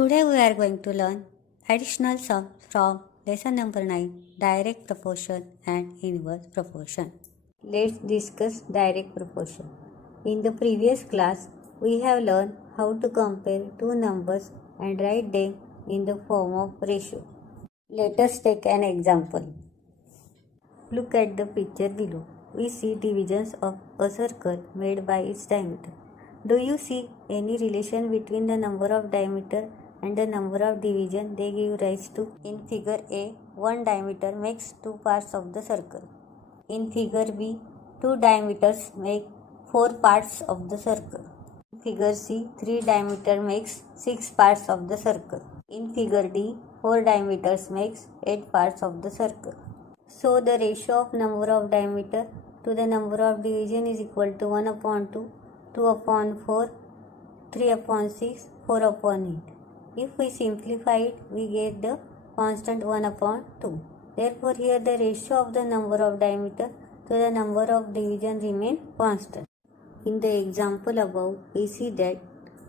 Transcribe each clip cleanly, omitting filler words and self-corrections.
Today we are going to learn additional sums from lesson number 9, direct proportion and inverse proportion. Let's discuss direct proportion. In the previous class, we have learned how to compare two numbers and write them in the form of ratio. Let us take an example. Look at the picture below. We see divisions of a circle made by its diameter. Do you see any relation between the number of diameter and the number of division they give rise to? In figure A, one diameter makes two parts of the circle. In figure B, two diameters make four parts of the circle. In figure C, three diameter makes six parts of the circle. In figure D, four diameters makes eight parts of the circle. So the ratio of number of diameter to the number of division is equal to 1 upon 2, 2 upon 4, 3 upon 6, 4 upon 8. If we simplify it, we get the constant 1 upon 2. Therefore, here the ratio of the number of diameter to the number of division remain constant. In the example above, we see that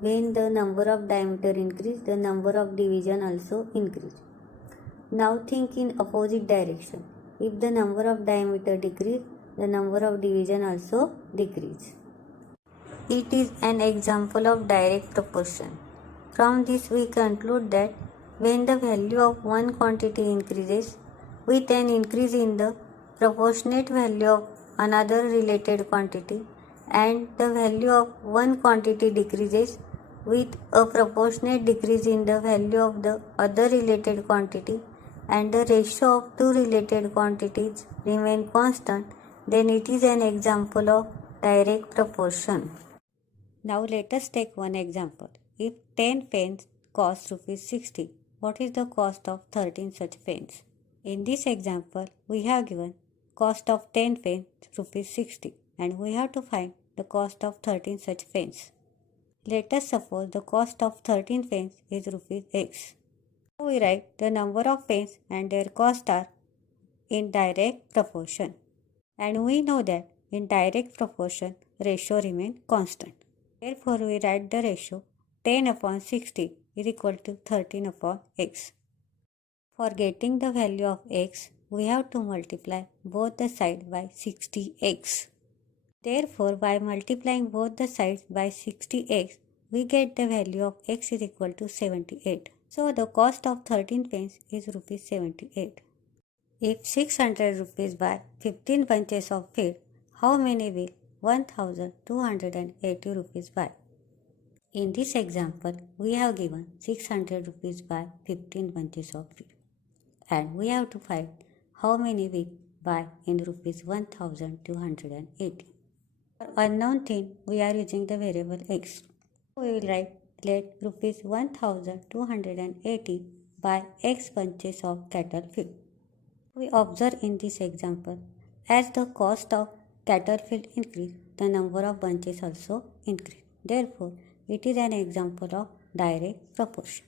when the number of diameter increase, the number of division also increase. Now think in opposite direction. If the number of diameter decrease, the number of division also decrease. It is an example of direct proportion. From this we conclude that when the value of one quantity increases with an increase in the proportionate value of another related quantity, and the value of one quantity decreases with a proportionate decrease in the value of the other related quantity, and the ratio of two related quantities remain constant, then it is an example of direct proportion. Now let us take one example. If 10 pens cost rupees 60, what is the cost of 13 such pens? In this example, we have given cost of 10 pens rupees 60 and we have to find the cost of 13 such pens. Let us suppose the cost of 13 pens is rupees X. Now we write the number of pens and their cost are in direct proportion. And we know that in direct proportion, ratio remains constant. Therefore, we write the ratio 10 upon 60 is equal to 13 upon X. For getting the value of X, we have to multiply both the sides by 60X. Therefore, by multiplying both the sides by 60X, we get the value of X is equal to 78. So, the cost of 13 pens is rupees 78. If 600 rupees buy 15 bunches of feed, how many will 1280 rupees buy? In this example, we have given 600 rupees buy 15 bunches of feed. And we have to find how many will buy in rupees 1280. For unknown thing, we are using the variable x. We will write let rupees 1280 buy x bunches of cattle feed. We observe in this example, as the cost of cattle feed increase, the number of bunches also increase. Therefore, it is an example of direct proportion.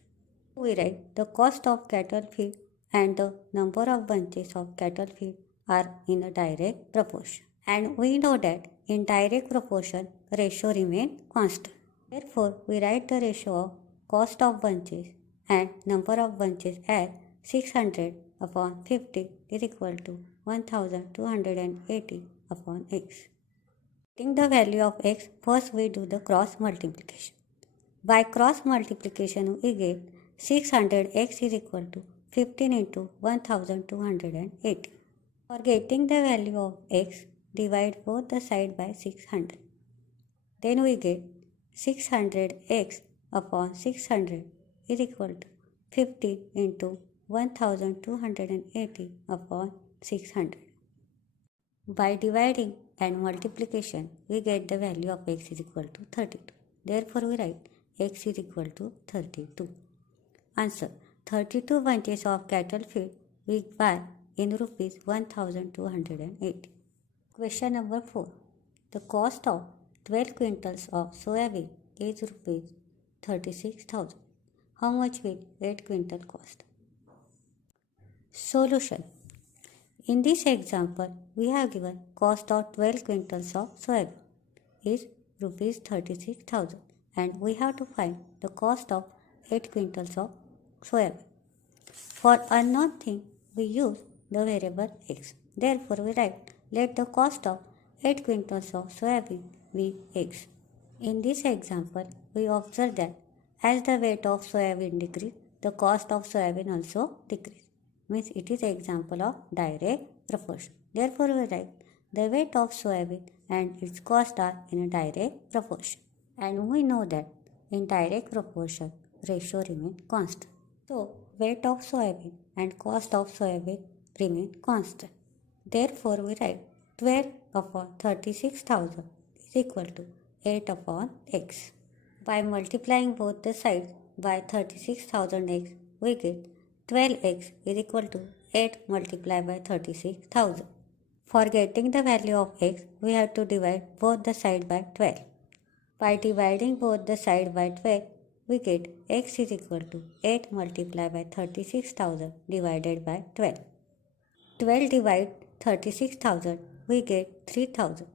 We write the cost of cattle feed and the number of bunches of cattle feed are in a direct proportion. And we know that in direct proportion, ratio remains constant. Therefore, we write the ratio of cost of bunches and number of bunches as 600 upon 50 is equal to 1280 upon x. Getting the value of x, first we do the cross multiplication. By cross multiplication, we get 600x is equal to 15 into 1280. For getting the value of x, divide both the sides by 600. Then we get 600x upon 600 is equal to 50 into 1280 upon 600. By dividing and multiplication, we get the value of x is equal to 32. Therefore, we write x is equal to 32. Answer: 32 bunches of cattle feed we buy in rupees 1280. Question number 4. The cost of 12 quintals of soybean is rupees 36,000. How much will 8 quintal cost? Solution. In this example, we have given cost of 12 quintals of soybean is rupees 36,000 and we have to find the cost of 8 quintals of soybean. For unknown thing, we use the variable x. Therefore, we write let the cost of 8 quintals of soybean be x. In this example, we observe that as the weight of soybean decrease, the cost of soybean also decrease. Means it is an example of direct proportion. Therefore, we write the weight of soybean and its cost are in a direct proportion. And we know that in direct proportion, ratio remain constant. So, weight of soybean and cost of soybean remain constant. Therefore, we write 12 upon 36,000 is equal to 8 upon x. By multiplying both the sides by 36,000x, we get 12x is equal to 8 multiplied by 36,000. For getting the value of x, we have to divide both the sides by 12. By dividing both the sides by 12, we get x is equal to 8 multiplied by 36,000 divided by 12. 12 divide 36,000, we get 3,000.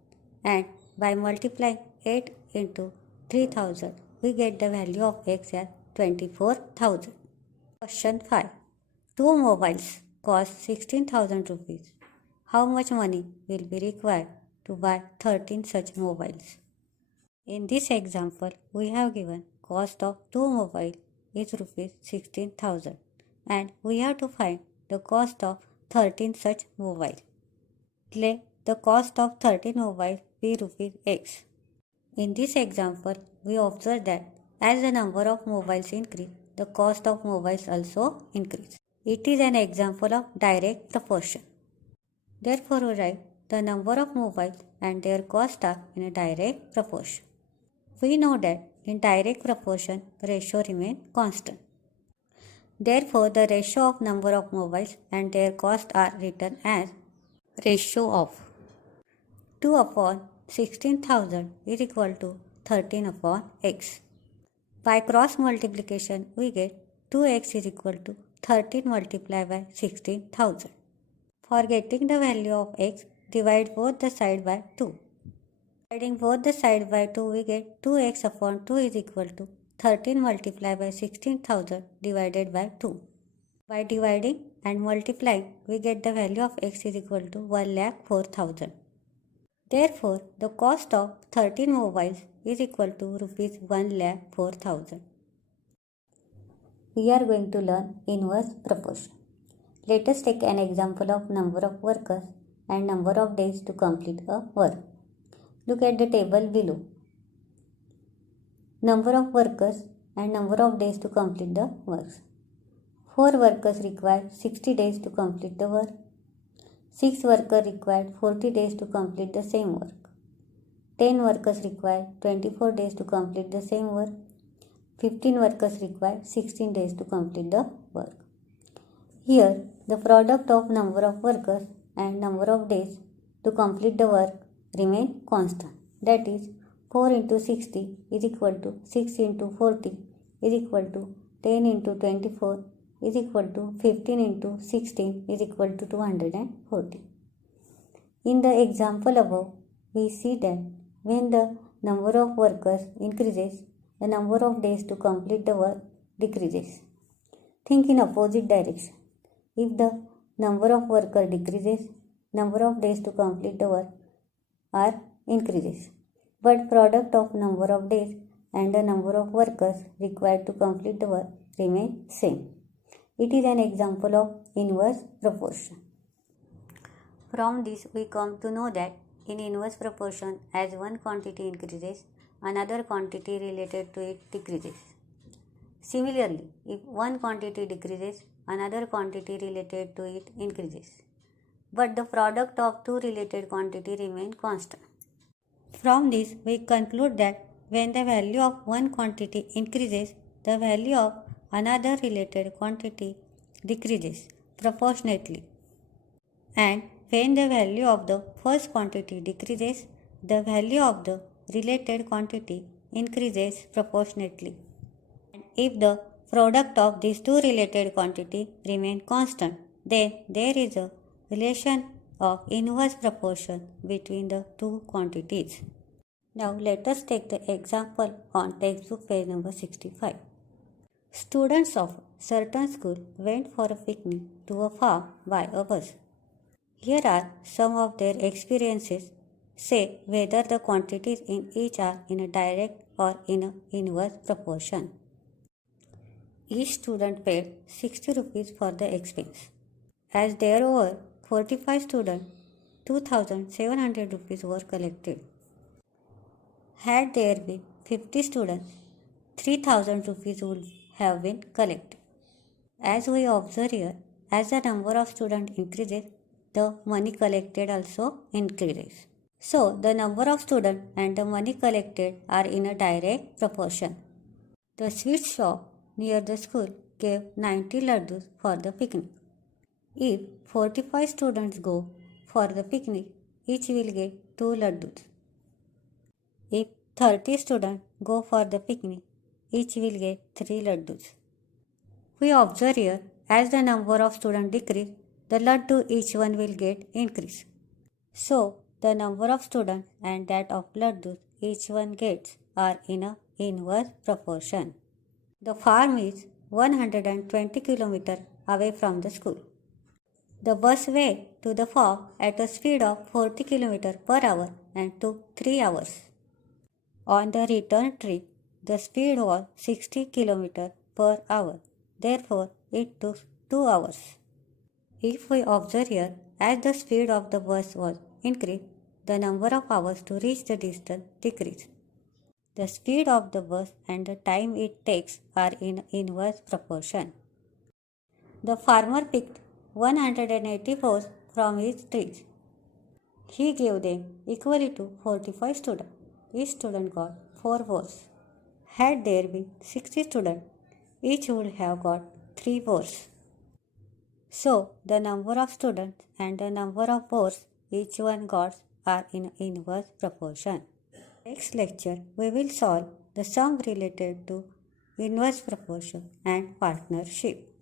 And by multiplying 8 into 3,000, we get the value of x as 24,000. Question 5. Two mobiles cost 16,000 rupees. How much money will be required to buy 13 such mobiles? In this example, we have given cost of two mobiles is rupees 16,000 and we have to find the cost of 13 such mobiles. Let the cost of 13 mobiles be rupees x. In this example, we observe that as the number of mobiles increase, the cost of mobiles also increase. It is an example of direct proportion. Therefore, we write the number of mobiles and their cost are in a direct proportion. We know that in direct proportion, ratio remains constant. Therefore, the ratio of number of mobiles and their cost are written as ratio of 2 upon 16,000 is equal to 13 upon x. By cross multiplication, we get 2x is equal to 13 multiplied by 16,000. For getting the value of x, divide both the sides by 2. Dividing both the sides by 2, we get 2x upon 2 is equal to 13 multiplied by 16,000 divided by 2. By dividing and multiplying, we get the value of x is equal to 1,04,000. Therefore, the cost of 13 mobiles is equal to rupees 1,04,000. We are going to learn inverse proportion. Let us take an example of number of workers and number of days to complete a work. Look at the table below. Number of workers and number of days to complete the works. 4 workers require 60 days to complete the work. 6 workers required 40 days to complete the same work. 10 workers require 24 days to complete the same work. 15 workers require 16 days to complete the work. Here, the product of number of workers and number of days to complete the work remain constant. That is, 4 into 60 is equal to 6 into 40 is equal to 10 into 24 is equal to 15 into 16 is equal to 240. In the example above, we see that when the number of workers increases, the number of days to complete the work decreases. Think in opposite direction. If the number of workers decreases, number of days to complete the work are increases. But product of number of days and the number of workers required to complete the work remain same. It is an example of inverse proportion. From this, we come to know that in inverse proportion, as one quantity increases, another quantity related to it decreases. Similarly, if one quantity decreases, another quantity related to it increases. But the product of two related quantities remain constant. From this, we conclude that when the value of one quantity increases, the value of another related quantity decreases proportionately. And when the value of the first quantity decreases, the value of the related quantity increases proportionately. And if the product of these two related quantities remain constant, then there is a relation of inverse proportion between the two quantities. Now let us take the example on textbook page number 65. Students of certain school went for a picnic to a farm by a bus. Here are some of their experiences. Say whether the quantities in each are in a direct or in an inverse proportion. Each student paid 60 rupees for the expense. As there were 45 students, 2,700 rupees were collected. Had there been 50 students, 3,000 rupees would have been collected. As we observe here, as the number of students increases, the money collected also increases. So, the number of students and the money collected are in a direct proportion. The sweet shop near the school gave 90 laddus for the picnic. If 45 students go for the picnic, each will get 2 laddus. If 30 students go for the picnic, each will get 3 laddus. We observe here, as the number of students decrease, the laddu each one will get increase. So, the number of students and that of laddus each one gets are in a inverse proportion. The farm is 120 km away from the school. The bus went to the farm at a speed of 40 km per hour and took 3 hours. On the return trip, the speed was 60 km per hour. Therefore, it took 2 hours. If we observe here, as the speed of the bus was increased, the number of hours to reach the distance decreased. The speed of the bus and the time it takes are in inverse proportion. The farmer picked 180 fours from his trees. He gave them equally to 45 students. Each student got 4 fours. Had there been 60 students, each would have got 3 fours. So, the number of students and the number of fours each one got are in inverse proportion. Next lecture, we will solve the sum related to inverse proportion and partnership.